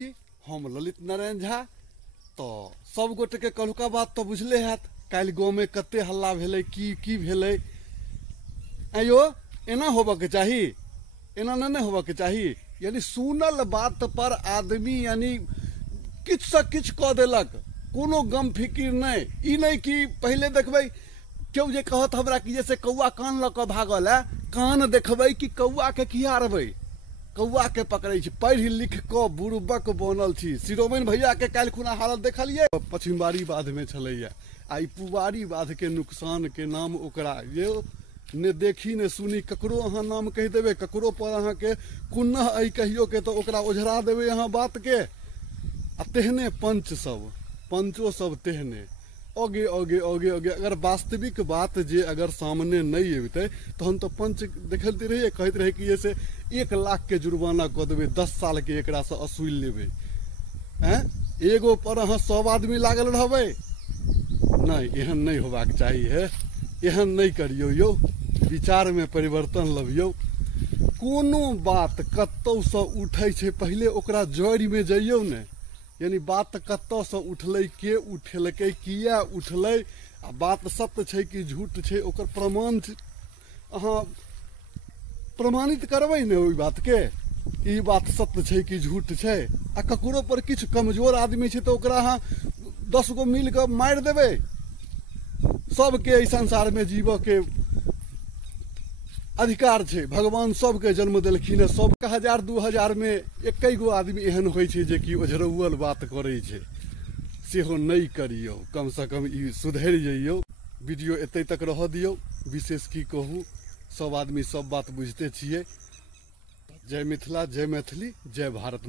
हम ललित नारायण झा। तो सब गोटे के कहलुका बात तो बुझले हैत, काल्हि गाँव में कते हल्ला भेलै, की भेलै। आयो एना होबक चाही, एना नहीं होबक चाही। यानी सुनल बात पर आदमी यानी किछ से किछ कह देलक, कोनो गम फिकिर नहीं। ई नहीं कि पहले देखबै क्यों जे कहत हमरा कि जैसे कौआ कान लऽ कऽ भागल है, कान देखबै कि कौआ के कियारबै, कौआ के पकड़े छी। पढ़ लिख कऽ बुड़बक बनल छी। शिरोमणि भैया के काल्हि खुना हालत देखलियै, पछिमबाड़ी बाध में छलैया। आ पुबारी बाध के नुकसान के नाम ओकरा ये ने देखी ने सुनी। ककरो अहाँ नाम कह देवे, ककरो पर अहाँ के कुन्नह अइ कहियो के तो ओकरा ओझरा देवे अहाँ बात के। आ तेहने पंचो सब तेहने आगे आगे आगे आगे। अगर वास्तविक बात जे अगर सामने नहीं अबते तहन तो पंच देखते रहिए, कहते रहे कि जैसे 1 लाख के जुर्माना कऽ देवे, 10 साल के एकरा से असूल लेवे। एगो पर अहाँ 100 आदमी लागल रहबै, नहीं एहन नहीं होबाक चाहिए है। एहन नहीं करियो यो, विचार में परिवर्तन लबियो। कोनो बात कतौ से उठै छै, पहले ओकरा जड़ में जइयो ने। यानी बात कतौ से उठलै, के उठेलकै, किया उठलै, आ बात सत्य छै कि झूठ छै, ओकर प्रमाण अहाँ प्रमाणित करबै ने ओई बात के, ई बात सत्य छै कि झूठ छै। आ ककरो पर किछु कमजोर आदमी छै तो ओकरा अहाँ 10 गो मिल के मारि देबै। सबके इस संसार में जीव के अधिकार छै, भगवान सबके जन्म देलखिन है। सब 1000-2000 में 1 गो आदमी एहन होइ छै जे कि ओझरौल बात करै छै। सेहो नहीं करियो, कम से कम ई सुधरि जइयो। वीडियो एतै तक रह दियो, विशेष की कहूँ, सब आदमी सब बात बुझते छियै। जय मिथिला, जय मैथिली, जय भारत।